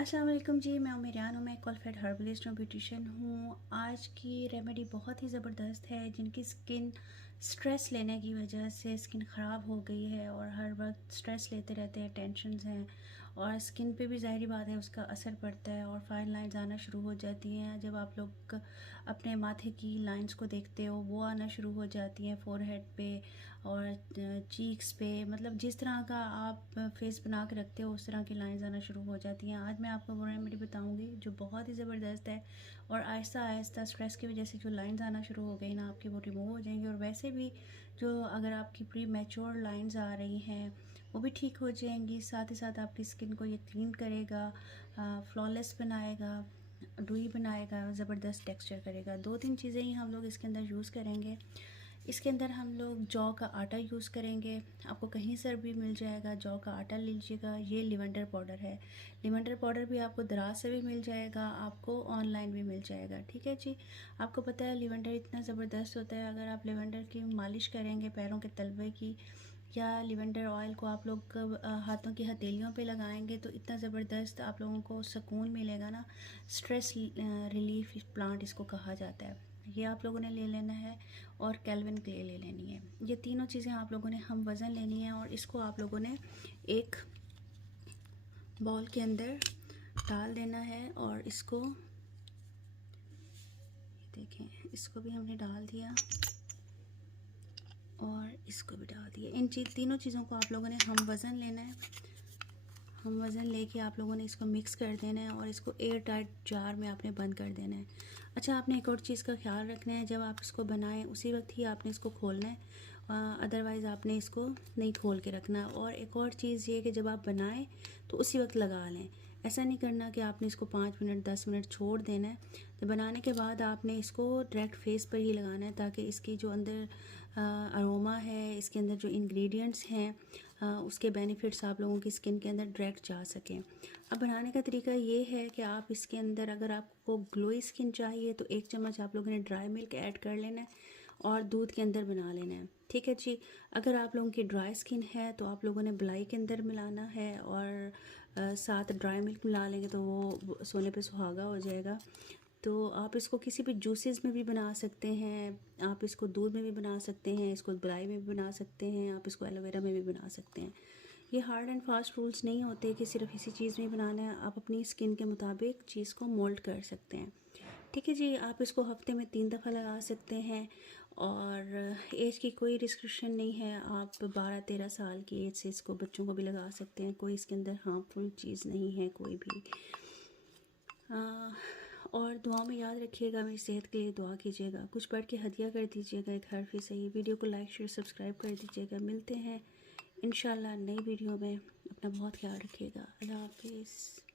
अस्सलाम वालेकुम जी, मैं उमेरान हूँ। मैं क्वालिफाइड हर्बलिस्ट और ब्यूटिशियन हूँ। आज की रेमेडी बहुत ही ज़बरदस्त है। जिनकी स्किन स्ट्रेस लेने की वजह से स्किन ख़राब हो गई है और हर वक्त स्ट्रेस लेते रहते हैं, टेंशन्स हैं और स्किन पे भी ज़ाहिर बात है उसका असर पड़ता है और फाइन लाइंस आना शुरू हो जाती हैं। जब आप लोग अपने माथे की लाइंस को देखते हो वो आना शुरू हो जाती हैं फोरहेड पे और चीक्स पे, मतलब जिस तरह का आप फेस बना के रखते हो उस तरह की लाइंस आना शुरू हो जाती हैं। आज मैं आपको वो रेमेडी बताऊंगी जो बहुत ही ज़बरदस्त है और आहिस्ता आहिस्ता स्ट्रेस की वजह से जो लाइंस आना शुरू हो गई ना आपकी वो रिमूव हो जाएंगी। और वैसे भी जो अगर आपकी प्री मैच्योर लाइंस आ रही हैं वो भी ठीक हो जाएंगी। साथ ही साथ आपकी स्किन को ये क्लीन करेगा, फ्लॉलेस बनाएगा, डुई बनाएगा, ज़बरदस्त टेक्सचर करेगा। 2-3 चीज़ें ही हम लोग इसके अंदर यूज़ करेंगे। इसके अंदर हम लोग जौ का आटा यूज़ करेंगे। आपको कहीं से भी मिल जाएगा, जौ का आटा लीजिएगा। ये लिवेंडर पाउडर है। लिवेंडर पाउडर भी आपको दराज से भी मिल जाएगा, आपको ऑनलाइन भी मिल जाएगा। ठीक है जी। आपको पता है लिवेंडर इतना ज़बरदस्त होता है। अगर आप लिवेंडर की मालिश करेंगे पैरों के तलवे की, या लिवेंडर ऑयल को आप लोग हाथों की हथेलियों पे लगाएंगे तो इतना ज़बरदस्त आप लोगों को सुकून मिलेगा ना। स्ट्रेस रिलीफ प्लांट इसको कहा जाता है। ये आप लोगों ने ले लेना है और कैल्विन क्ले ले लेनी है। ये तीनों चीज़ें आप लोगों ने हम वज़न लेनी है और इसको आप लोगों ने एक बाउल के अंदर डाल देना है। और इसको देखें, इसको भी हमने डाल दिया और इसको भी डाल दिया। इन तीनों चीज़ों को आप लोगों ने हम वज़न लेना है। हम वज़न लेके आप लोगों ने इसको मिक्स कर देना है और इसको एयर टाइट जार में आपने बंद कर देना है। अच्छा, आपने एक और चीज़ का ख्याल रखना है, जब आप इसको बनाएं उसी वक्त ही आपने इसको खोलना है, अदरवाइज़ आपने इसको नहीं खोल के रखना। और एक और चीज़ ये कि जब आप बनाएं तो उसी वक्त लगा लें। ऐसा नहीं करना कि आपने इसको 5 मिनट 10 मिनट छोड़ देना है। तो बनाने के बाद आपने इसको डायरेक्ट फेस पर ही लगाना है ताकि इसकी जो अंदर अरोमा है, इसके अंदर जो इंग्रेडिएंट्स हैं, उसके बेनिफिट्स आप लोगों की स्किन के अंदर डायरेक्ट जा सकें। अब बनाने का तरीका ये है कि आप इसके अंदर अगर आपको ग्लोई स्किन चाहिए तो 1 चम्मच आप लोगों ने ड्राई मिल्क ऐड कर लेना है और दूध के अंदर बना लेना है। ठीक है जी। अगर आप लोगों की ड्राई स्किन है तो आप लोगों ने मलाई के अंदर मिलाना है और साथ ड्राई मिल्क मिला लेंगे तो वो सोने पे सुहागा हो जाएगा। तो आप इसको किसी भी जूसेस में भी बना सकते हैं, आप इसको दूध में भी बना सकते हैं, इसको मलाई में भी बना सकते हैं, आप इसको एलोवेरा में भी बना सकते हैं। ये हार्ड एंड फास्ट रूल्स नहीं होते कि सिर्फ इसी चीज़ में बनाना है। आप अपनी स्किन के मुताबिक चीज़ को मोल्ड कर सकते हैं। ठीक है जी। आप इसको हफ्ते में 3 दफ़ा लगा सकते हैं और एज की कोई रिस्ट्रिक्शन नहीं है। आप 12-13 साल की एज से इसको बच्चों को भी लगा सकते हैं। कोई इसके अंदर हार्मफुल चीज़ नहीं है कोई भी। और दुआ में याद रखिएगा, मेरी सेहत के लिए दुआ कीजिएगा, कुछ पढ़ के हदिया कर दीजिएगा एक हरफ़ी सही। वीडियो को लाइक शेयर सब्सक्राइब कर दीजिएगा। मिलते हैं इंशाल्लाह नई वीडियो में। अपना बहुत ख्याल रखिएगा। अल्लाह हाफिज़।